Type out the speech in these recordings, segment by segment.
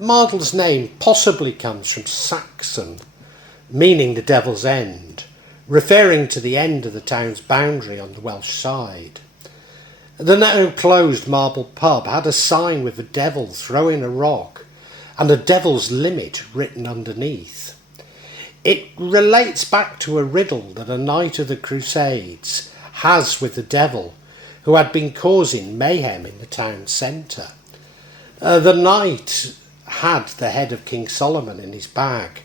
Mardol's name possibly comes from Saxon, meaning the Devil's End, referring to the end of the town's boundary on the Welsh side. The now closed Marble pub had a sign with a devil throwing a rock and a devil's limit written underneath. It relates back to a riddle that a knight of the Crusades has with the devil, who had been causing mayhem in the town centre. The knight had the head of King Solomon in his bag,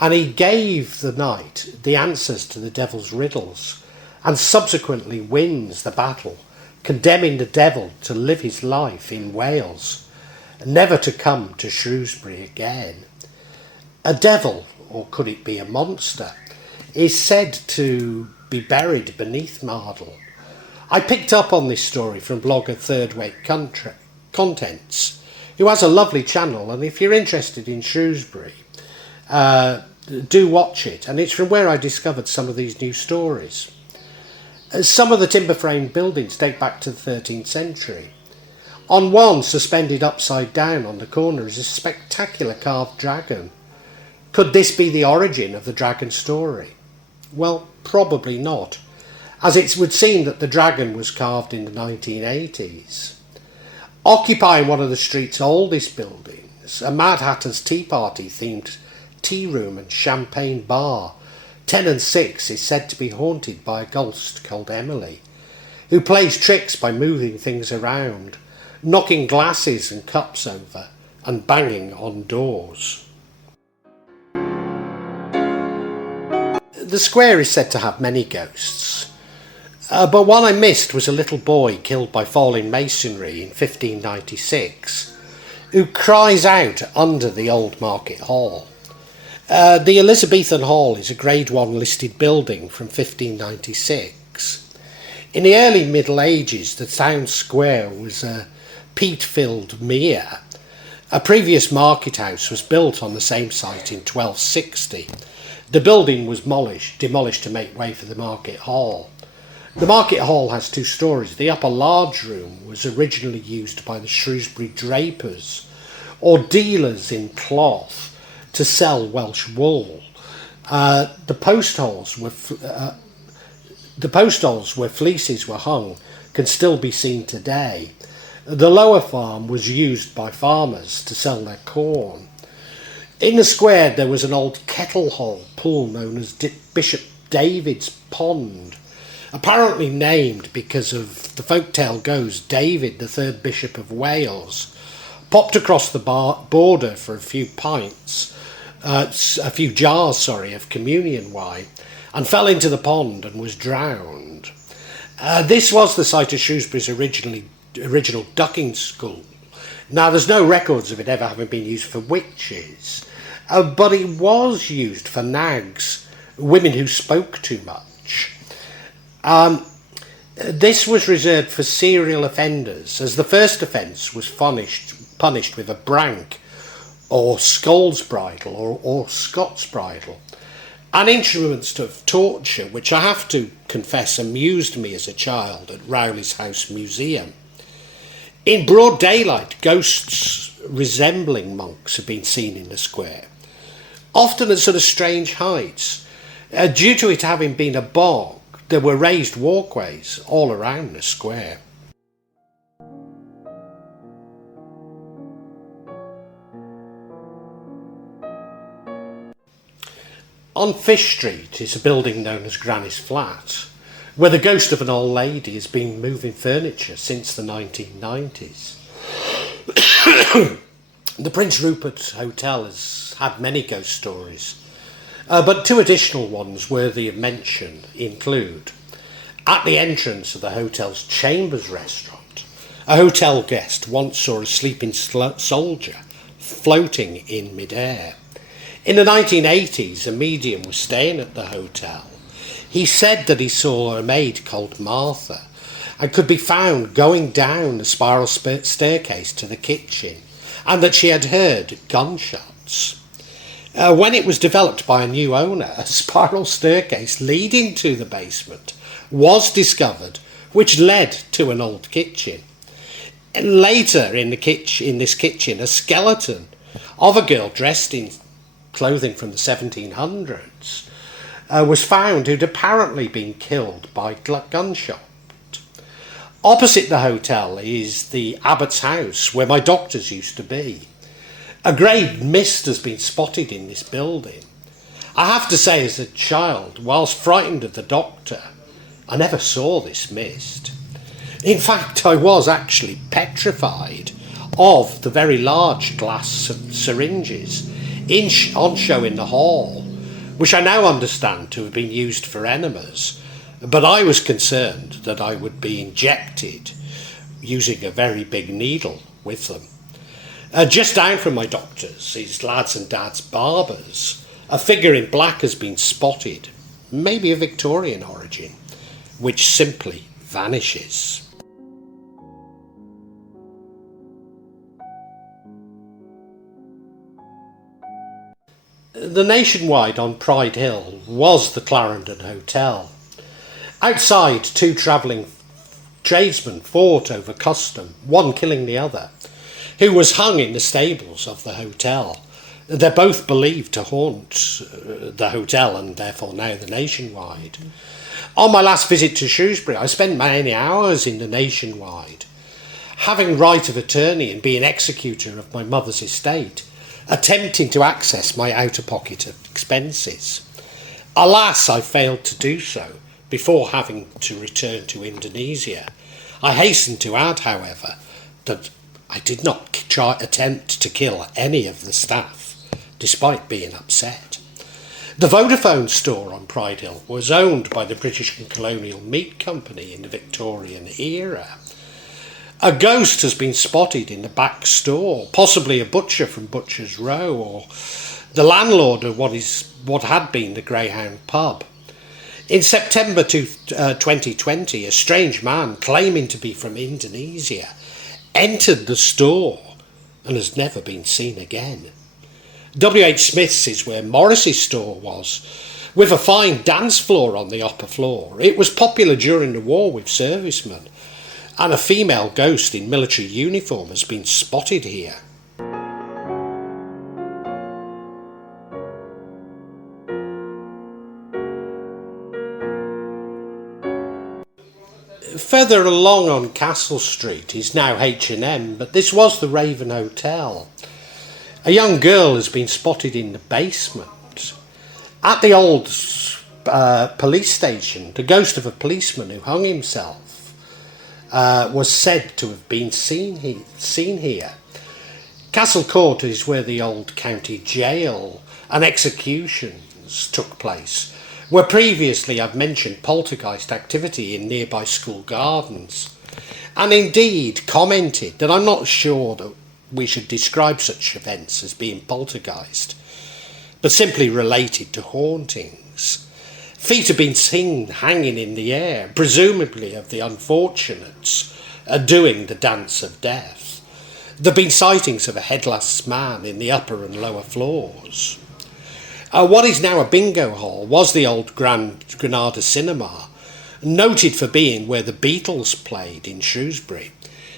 and he gave the knight the answers to the devil's riddles, and subsequently wins the battle, condemning the devil to live his life in Wales, never to come to Shrewsbury again. A devil, or could it be a monster, is said to be buried beneath Mardol. I picked up on this story from blogger Third Weight Contents, who has a lovely channel, and if you're interested in Shrewsbury, do watch it, and it's from where I discovered some of these new stories. Some of the timber-framed buildings date back to the 13th century. On one, suspended upside down on the corner, is a spectacular carved dragon. Could this be the origin of the dragon story? Well, probably not, as it would seem that the dragon was carved in the 1980s. Occupying one of the street's oldest buildings, a Mad Hatter's Tea Party themed tea room and champagne bar, 10 and 6, is said to be haunted by a ghost called Emily, who plays tricks by moving things around, knocking glasses and cups over, and banging on doors. The square is said to have many ghosts, but one I missed was a little boy killed by falling masonry in 1596, who cries out under the old market hall. The Elizabethan Hall is a Grade 1 listed building from 1596. In the early Middle Ages, the town square was a peat-filled mere. A previous market house was built on the same site in 1260. The building was demolished to make way for the market hall. The market hall has 2 stories. The upper large room was originally used by the Shrewsbury drapers, or dealers in cloth, to sell Welsh wool. The post holes where fleeces were hung can still be seen today. The lower farm was used by farmers to sell their corn. In the square there was an old kettle hole pool known as Bishop David's Pond, apparently named because of, the folktale goes, David, the 3rd Bishop of Wales, popped across the border for a few jars of communion wine, and fell into the pond and was drowned. This was the site of Shrewsbury's original ducking school. Now, there's no records of it ever having been used for witches, but it was used for nags, women who spoke too much. This was reserved for serial offenders, as the first offence was punished with a brank, or skull's bridle, or Scots bridle, and instruments of torture, which I have to confess amused me as a child at Rowley's House Museum. In broad daylight, ghosts resembling monks have been seen in the square, often at sort of strange heights. Due to it having been a bog, there were raised walkways all around the square. On Fish Street is a building known as Granny's Flat, where the ghost of an old lady has been moving furniture since the 1990s. The Prince Rupert Hotel has had many ghost stories, but 2 additional ones worthy of mention include: at the entrance of the hotel's Chambers restaurant, a hotel guest once saw a sleeping soldier floating in midair. In the 1980s, a medium was staying at the hotel. He said that he saw a maid called Martha and could be found going down the spiral staircase to the kitchen, and that she had heard gunshots. When it was developed by a new owner, a spiral staircase leading to the basement was discovered, which led to an old kitchen. And later in this kitchen, a skeleton of a girl dressed in clothing from the 1700s was found, who'd apparently been killed by gunshot. Opposite the hotel is the Abbot's house, where my doctors used to be. A grey mist has been spotted in this building. I have to say, as a child, whilst frightened of the doctor, I never saw this mist. In fact, I was actually petrified of the very large glass syringes on show in the hall, which I now understand to have been used for enemas, but I was concerned that I would be injected using a very big needle with them. Just down from my doctor's is Lads and Dad's Barbers. A figure in black has been spotted, maybe of Victorian origin, which simply vanishes. The Nationwide on Pride Hill was the Clarendon Hotel. Outside, two travelling tradesmen fought over custom, one killing the other, who was hung in the stables of the hotel. They're both believed to haunt the hotel and therefore now the Nationwide. On my last visit to Shrewsbury, I spent many hours in the Nationwide, having right of attorney and being executor of my mother's estate, attempting to access my out-of-pocket expenses. Alas, I failed to do so before having to return to Indonesia. I hasten to add, however, that I did not attempt to kill any of the staff, despite being upset. The Vodafone store on Pride Hill was owned by the British and Colonial Meat Company in the Victorian era. A ghost has been spotted in the back store, possibly a butcher from Butcher's Row or the landlord of what had been the Greyhound pub. In September 2020, a strange man claiming to be from Indonesia entered the store and has never been seen again. W.H. Smith's is where Morrissey's store was, with a fine dance floor on the upper floor. It was popular during the war with servicemen, and a female ghost in military uniform has been spotted here. Further along on Castle Street is now H&M, but this was the Raven Hotel. A young girl has been spotted in the basement. At the old police station, the ghost of a policeman who hung himself was said to have been seen here. Castle Court is where the old county jail and executions took place, where previously I've mentioned poltergeist activity in nearby school gardens, and indeed commented that I'm not sure that we should describe such events as being poltergeist, but simply related to hauntings. Feet have been seen hanging in the air, presumably of the unfortunates doing the dance of death. There have been sightings of a headless man in the upper and lower floors. What is now a bingo hall was the old Granada cinema, noted for being where the Beatles played in Shrewsbury.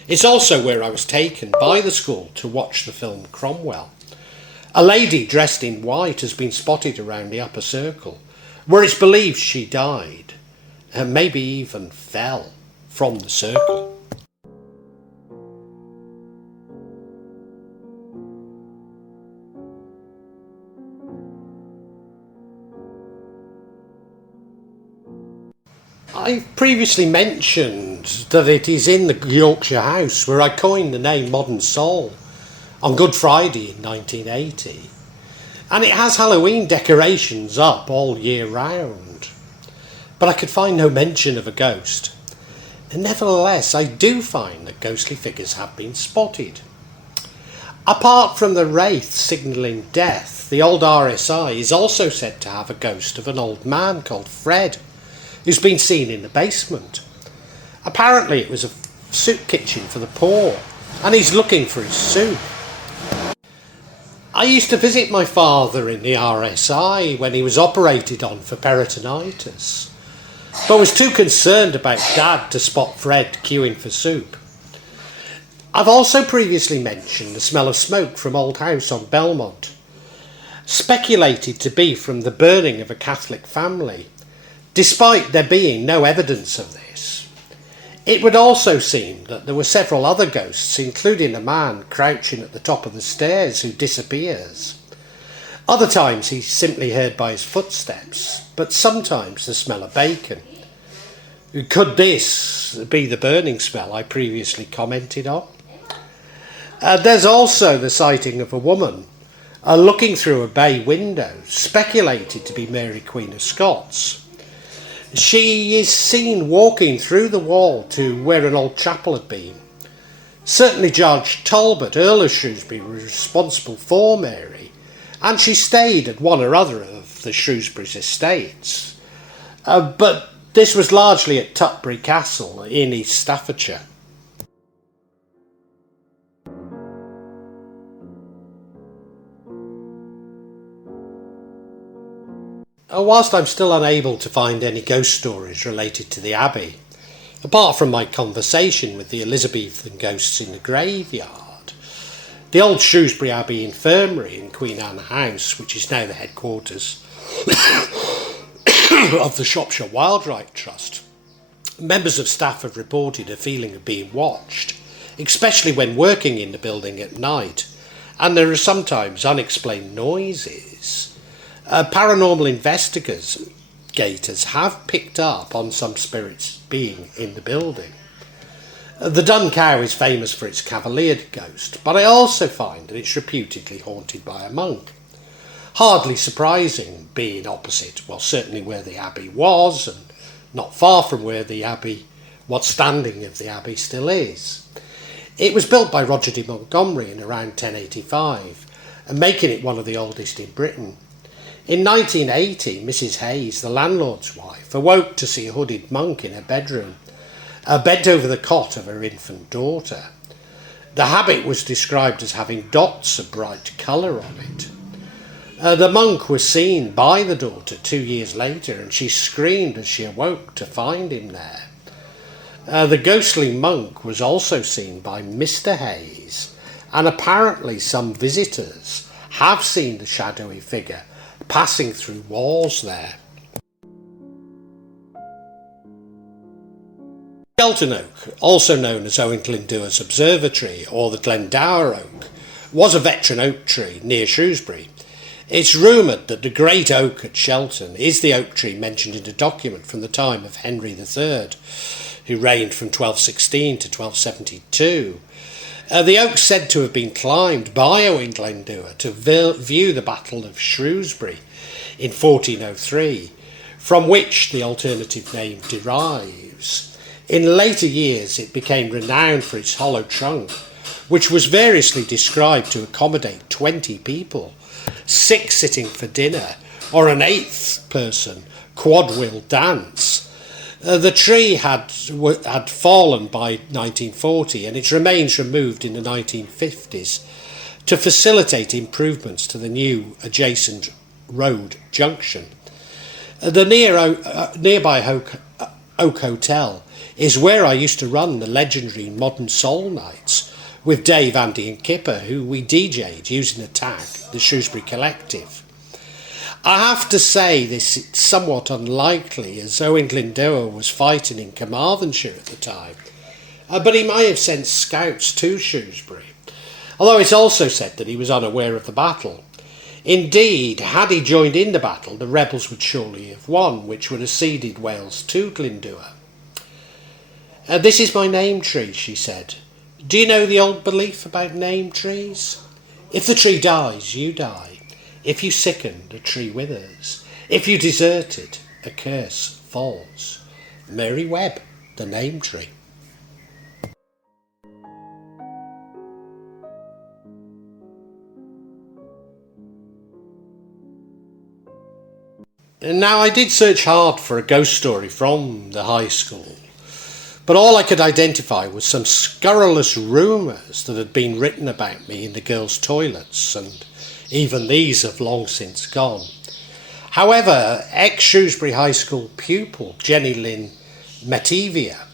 It's also where I was taken by the school to watch the film Cromwell. A lady dressed in white has been spotted around the upper circle, where it's believed she died, and maybe even fell from the circle. I previously mentioned that it is in the Yorkshire House where I coined the name Modern Soul on Good Friday in 1980. And it has Halloween decorations up all year round. But I could find no mention of a ghost. And nevertheless, I do find that ghostly figures have been spotted. Apart from the wraith signalling death, the old RSI is also said to have a ghost of an old man called Fred, who's been seen in the basement. Apparently it was a soup kitchen for the poor, and he's looking for his soup. I used to visit my father in the RSI when he was operated on for peritonitis, but was too concerned about Dad to spot Fred queuing for soup. I've also previously mentioned the smell of smoke from Old House on Belmont, speculated to be from the burning of a Catholic family, despite there being no evidence of this. It would also seem that there were several other ghosts, including a man crouching at the top of the stairs who disappears. Other times he's simply heard by his footsteps, but sometimes the smell of bacon. Could this be the burning smell I previously commented on? There's also the sighting of a woman looking through a bay window, speculated to be Mary Queen of Scots. She is seen walking through the wall to where an old chapel had been. Certainly George Talbot, Earl of Shrewsbury, was responsible for Mary, and she stayed at one or other of the Shrewsbury's estates. But this was largely at Tutbury Castle in East Staffordshire. Whilst I'm still unable to find any ghost stories related to the Abbey, apart from my conversation with the Elizabethan ghosts in the graveyard, the old Shrewsbury Abbey infirmary in Queen Anne House, which is now the headquarters of the Shropshire Wildlife Trust, members of staff have reported a feeling of being watched, especially when working in the building at night, and there are sometimes unexplained noises. Paranormal investigators have picked up on some spirits being in the building. The Dun Cow is famous for its cavalier ghost, but I also find that it's reputedly haunted by a monk. Hardly surprising, being opposite, well, certainly where the Abbey was, and not far from where the Abbey, what standing of the Abbey still is. It was built by Roger de Montgomery in around 1085, and making it one of the oldest in Britain. In 1980, Mrs. Hayes, the landlord's wife, awoke to see a hooded monk in her bedroom, bent over the cot of her infant daughter. The habit was described as having dots of bright colour on it. The monk was seen by the daughter 2 years later, and she screamed as she awoke to find him there. The ghostly monk was also seen by Mr. Hayes, and apparently some visitors have seen the shadowy figure passing through walls there. Shelton Oak, also known as Owen Glendower's Observatory or the Glendower Oak, was a veteran oak tree near Shrewsbury. It's rumoured that the great oak at Shelton is the oak tree mentioned in a document from the time of Henry III, who reigned from 1216 to 1272. The oak said to have been climbed by Owen Glendower to view the Battle of Shrewsbury in 1403, from which the alternative name derives. In later years it became renowned for its hollow trunk, which was variously described to accommodate 20 people, 6 sitting for dinner, or an 8th person quad-wheel dance. The tree had fallen by 1940, and its remains removed in the 1950s to facilitate improvements to the new adjacent road junction. The nearby Oak Hotel is where I used to run the legendary Modern Soul Nights with Dave, Andy and Kipper, who we DJ'd using the tag the Shrewsbury Collective. I have to say this is somewhat unlikely, as Owen Glendower was fighting in Carmarthenshire at the time, but he may have sent scouts to Shrewsbury, although it's also said that he was unaware of the battle. Indeed, had he joined in the battle, the rebels would surely have won, which would have ceded Wales to Glendower. This is my name tree, she said. Do you know the old belief about name trees? If the tree dies, you die. If you sicken, the tree withers. If you desert it, a curse falls. Mary Webb, the name tree. Now, I did search hard for a ghost story from the high school, but all I could identify was some scurrilous rumours that had been written about me in the girls' toilets, and even these have long since gone. However, ex-Shrewsbury High School pupil Jenny Lynn Metevia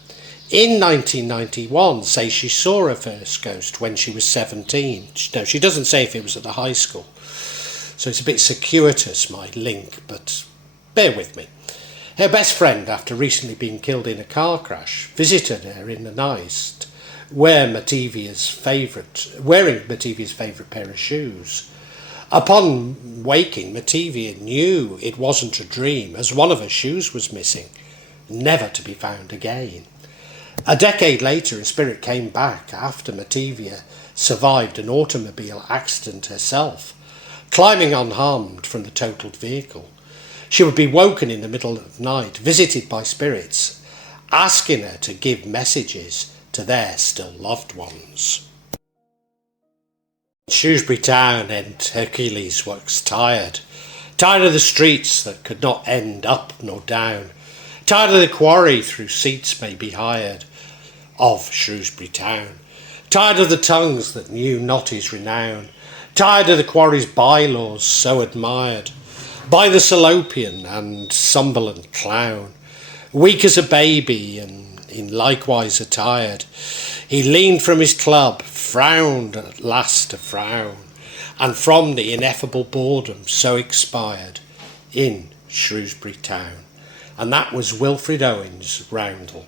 in 1991 says she saw her first ghost when she was 17. No, she doesn't say if it was at the high school. So it's a bit circuitous, my link, but bear with me. Her best friend, after recently being killed in a car crash, visited her in the night, wearing Mativia's favourite pair of shoes. Upon waking, Mativia knew it wasn't a dream, as one of her shoes was missing, never to be found again. A decade later, a spirit came back after Mativia survived an automobile accident herself, climbing unharmed from the totaled vehicle. She would be woken in the middle of the night, visited by spirits, asking her to give messages to their still loved ones. Shrewsbury town and Hercules was tired of the streets that could not end up nor down, tired of the quarry through seats may be hired of Shrewsbury town, tired of the tongues that knew not his renown, tired of the quarry's bylaws so admired by the Salopian and Sunderland clown, weak as a baby and in likewise attired, he leaned from his club, frowned at last a frown, and from the ineffable boredom so expired in Shrewsbury town. And that was Wilfred Owen's roundel.